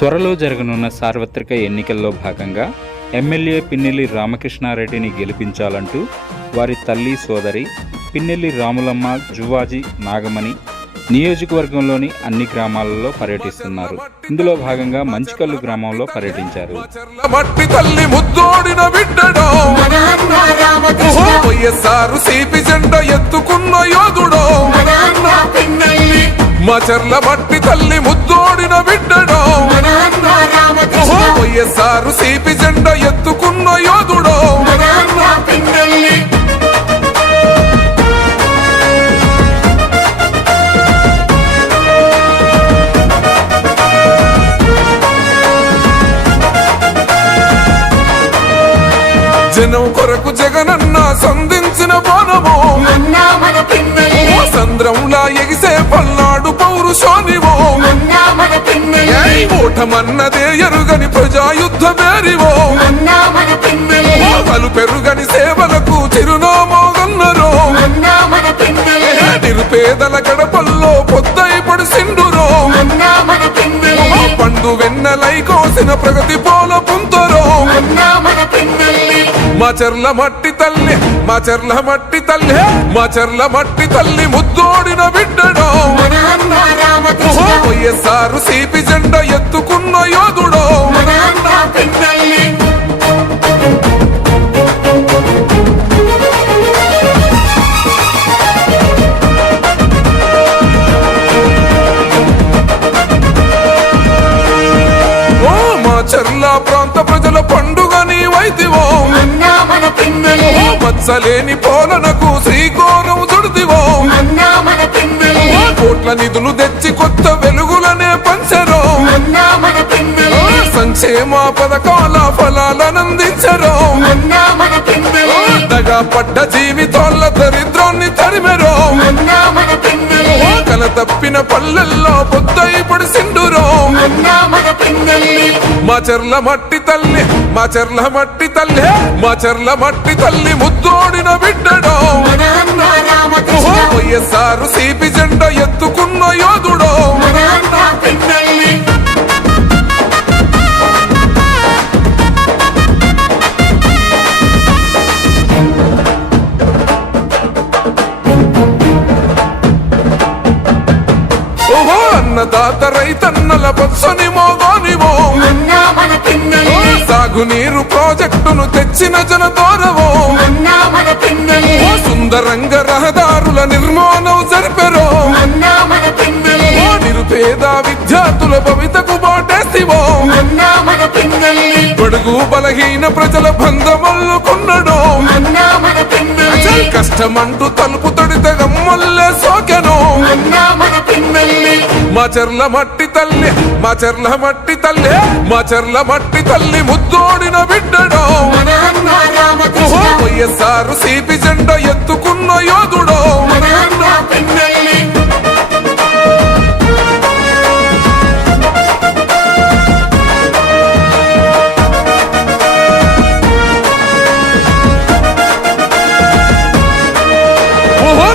త్వరలో జరగనున్న సార్వత్రిక ఎన్నికల్లో భాగంగా ఎమ్మెల్యే పిన్నెల్లి రామకృష్ణారెడ్డిని గెలిపించాలంటూ వారి తల్లి సోదరి పిన్నెల్లి రాములమ్మ జువాజీ నాగమణి నియోజకవర్గంలోని అన్ని గ్రామాలలో పర్యటిస్తున్నారు. ఇందులో భాగంగా మంచికల్లు గ్రామంలో పర్యటించారు. మాచర్ల మట్టి తల్లి ముద్దోడిన బిడ్డడో వైఎస్ఆర్ సిపి జెండా ఎత్తుకున్న యోధుడో జనం కొరకు జగనన్న సంధించిన బోనమో సంద్రంలా ఎగిసే పల్నాడు పౌరుషానివో ఓటమన్నదే ఎరుగని ప్రజాయుద్ధ మేరివో పలు పెరుగని సేవలకు చిరునామోగన్నరో నిరుపేదల గడపల్లో పొద్దై పడిసిండురో పండు వెన్నెలై కోసిన ప్రగతి పోల పుంతరో మాచర్ల మట్టి తల్లి మాచర్ల మట్టి తల్లి మాచర్ల మట్టి తల్లి ముద్దోడిన బిడ్డడో వైఎస్ఆర్ సిపి జెండా ఎత్తుకున్న యోధుడో మాచర్ల ప్రాంత ప్రజల పండుగ నీవైతివో మత్సలేని పోలనకు శ్రీకోరం చుడితివో కోట్ల నిధులు తెచ్చి కొత్త వెలుగులనే పంచరో సంక్షేమ పథకాల ఫలాలనందించరో దగా పడ్డ జీవితాల దరిద్రాన్ని తరిమెరో కల తప్పిన పల్లెల్లో పొద్దై పడిసిండురో మాచర్ల మట్టి తల్లి మాచర్ల మట్టి తల్లి మాచర్ల మట్టి తల్లి ముద్దోడిన బిడ్డడో వైఎస్ఆర్ సిపి జెండా ఎత్తుకున్న యోధుడో అన్నదాత రైతన్నల పచ్చని మోగానివో సాగునీరు ప్రాజెక్టును తెచ్చిన జనతోరవో సుందరంగ రహదారుల నిర్మాణం జరిపెరో నిరుపేద విద్యార్థుల భవితకు బాటేసివో బడుగు బలహీన ప్రజల బంధమల్లుకున్నడో కష్టమంటూ తలుపు తొడితే గమ్మల్లే సోకెనో మాచర్ల మట్టి తల్లి మాచర్ల మట్టి తల్లి మాచర్ల మట్టి తల్లి ముద్దోడిన బిడ్డడో వైఎస్ఆర్ సిపి జెండా ఎత్తుకున్న యోధుడో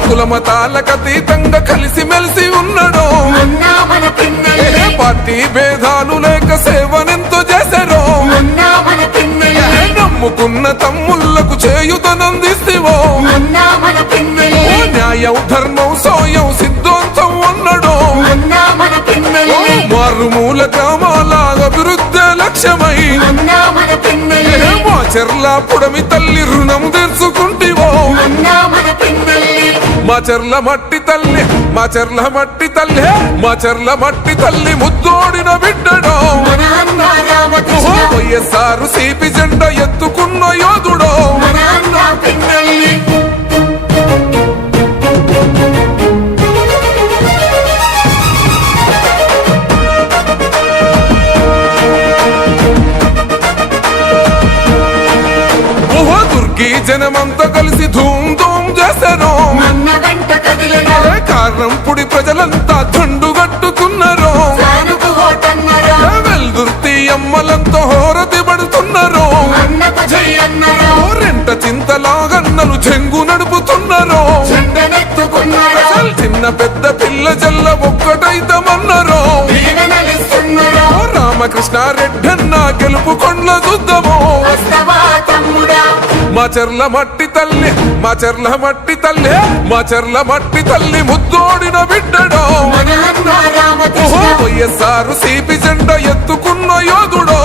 కులమతాలకు అతీతంగా కలిసి మెలిసి ఉన్నాడో పార్టీ భేదాలు లేక సేవనెంతో చేశారో నమ్ముకున్న తమ్ముళ్లకు చేయుతనందిస్తేవో న్యాయం ధర్మం సోయం సిద్ధాంతం ఉన్నాడో మారుమూల గ్రామాల అభివృద్ధి లక్ష్యమై మాచర్ల పుడమి తల్లి రుణం తీర్చుకుంటివో మాచర్ల మట్టి తల్లి మాచర్ల మట్టి తల్లి మాచర్ల మట్టి తల్లి ముద్దోడిన బిడ్డడో వైఎస్ఆర్ సిపి జెండా ఎత్తుకున్న యోధుడో దుర్గి జనమంతా కలిసి ధూమ్ ధూమ్ చేశారు కారణంపుడి ప్రజలంతా దండుగట్టుకున్నారు వెల్దుర్తి అమ్మలంతా హోరతి పడుతున్నారు రెంట చింతలాగన్నలు చెంగు నడుపుతున్నారు చిన్న పెద్ద పిల్ల జల్ల ఒక్కటైతమన్నారు రామకృష్ణారెడ్డన్న గెలుపు కొండ్ల చూద్దాము మాచర్ల మట్టి తల్లి మాచర్ల మట్టి తల్లి మాచర్ల మట్టి తల్లి ముద్దోడిన బిడ్డడో వైఎస్ఆర్ సిపి జెండా ఎత్తుకున్న యోధుడో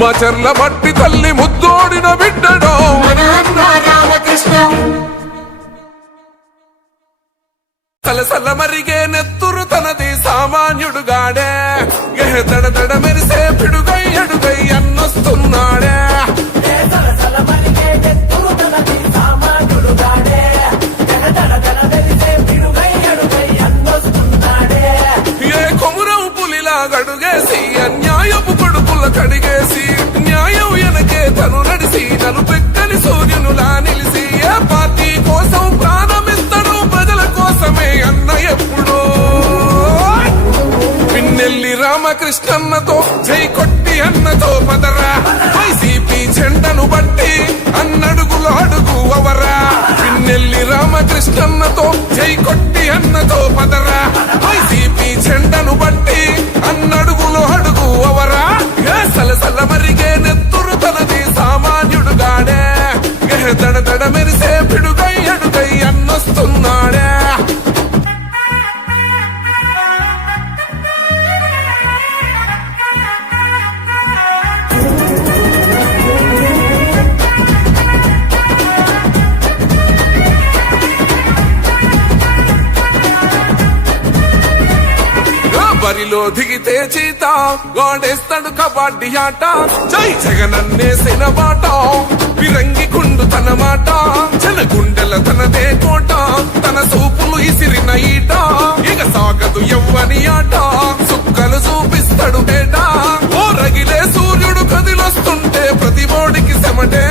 మాచర్ల మట్టి తల్లి ముద్దోడిన బిడ్డడో సలసల మరిగే నెత్తురు తనది సామాన్యుడుగాడే దడ దడ మెరిసే పిడుగై అడుగై అన్నొస్తున్నాడే ఏ కొమురం పులిలా గడుగేసి అన్యాయపు కొడుకుల కడిగేసి న్యాయం వెనకే తను నడిసి నలుపెక్కని సూర్యునులా నిలిసి ఏ పార్టీ కోసం ప్రాణమిస్తాడు ప్రజల కోసమే అన్న ఎప్పుడు పిన్నెల్లి రామకృష్ణన్నతో జై కొట్టి అన్నతో పదరా వైసీపీ జెండను బట్టి అన్నడుగులు అడుగు అవరా పిన్నెల్లి రామకృష్ణన్నతో జై కొట్టి అన్నతో పదరా వైసీపీ జెండను బట్టి అన్నడుగులు అడుగు అవరా సలసల మరిగే నెత్తురు తనది సామాన్యుడుగాడే దడ దడ మెరిసే పిడుగై అడుగై అన్నొస్తున్నాడే బరిలో దిగితే చీత గోడేస్తాడు కబడ్డీ ఆట జై జగనన్నేసిన బాట విరంగి కుండు తన మాట జన గుండెల తనదే కోట తన సూపులు ఇసిరిన ఈట ఇక సాగదు ఎవ్వని ఆట సుక్కలు చూపిస్తాడు బేట ఓ రగిలే సూర్యుడు కదిలొస్తుంటే ప్రతి బోడికి సెమటే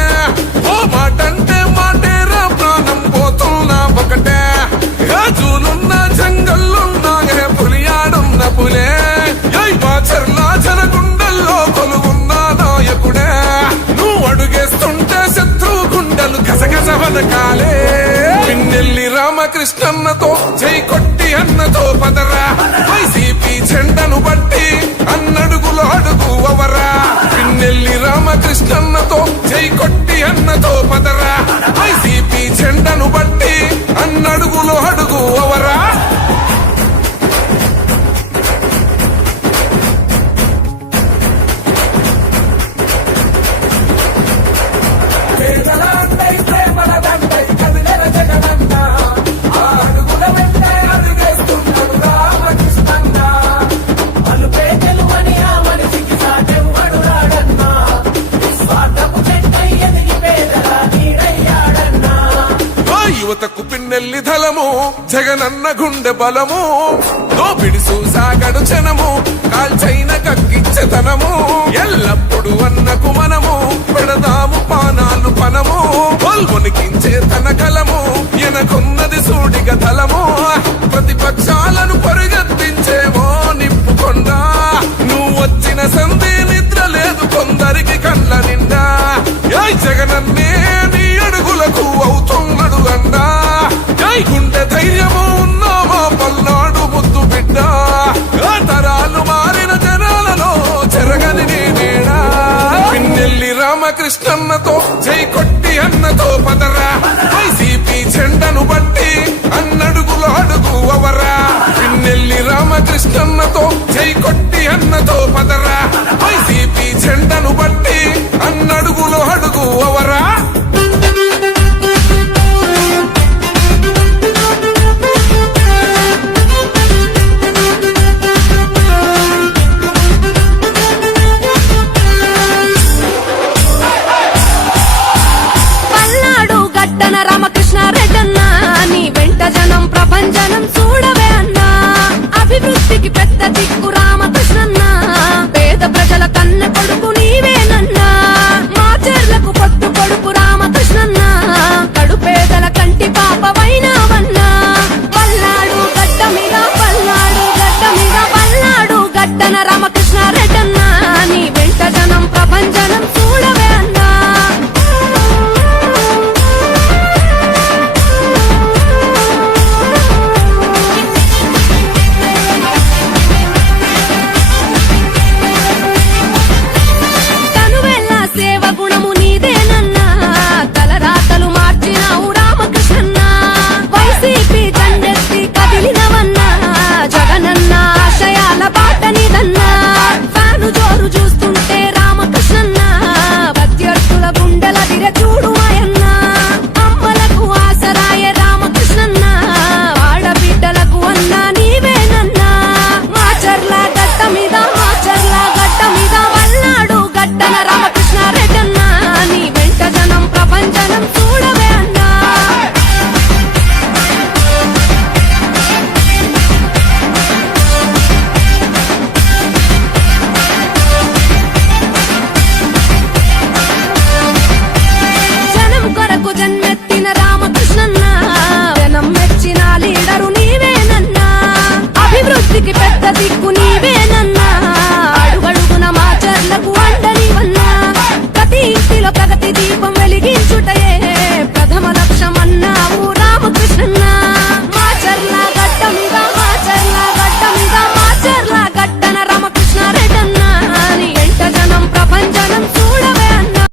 ఓ మాటంటే మాటేరా ప్రాణం పోతున్నా ఒకటే రాజులున్న జంగల్లున్నా పులియాడున్న పులే మాచర్ల జనగుండల్లో కొలువున్న నాయకుడే నువ్వు అడుగేస్తుంటే శత్రువు గుండెలు గసగస వనకాలే పిన్నెల్లి రామకృష్ణన్నతో జై కొట్టి అన్నతో పదరా వైసీపీ జెండను బట్టి అన్నడుగులు అడుగు అవరా పిన్నెల్లి రామకృష్ణన్నతో జై కొట్టి అన్నతో పదరా వైసీపీ జెండను బట్టి అన్నడుగులు అడుగు అవరా యువతకు పిన్నెల్లి ధలము జగనన్న గుండె బలము దోపిడి సాగడు జనము కాల్చైన కక్కిచ్చతనము ఎల్లప్పుడు అన్నకు మనము పెడదాము పానాలు పనము వల్వనికించే తన కలము ఎనకున్నది సూడిగ ధలము ప్రతిపక్షాలను పరిగెత్తించేమో నిప్పుకొండా నువ్వు వచ్చిన సంధి నిద్ర లేదు కొందరికి కళ్ళ నిండా జగనన్నే నీ అడుగులకు అవుతున్నాడు అండా జై గుండె ధైర్యము ఉన్నామా పల్నాడు ముద్దు బిడ్డ తరాలు మారిన జనాలలో చెరగని నేనేడా పిన్నెల్లి రామకృష్ణన్నతో జై కొట్టి అన్నతో పదరా వైసీపీ జెండను బట్టి అన్నడుగులు అడుగు అవరా పిన్నెల్లి రామకృష్ణన్నతో జై కొట్టి అన్నతో పదరా వైసీపీ జెండను బట్టి అన్నడుగులు అడుగు అవరా రామకృష్ణారెడ్డన్నా నీ వెంట జనం ప్రపంచనం చూడవే అన్నా అభివృద్ధికి పెద్ద దిక్కురా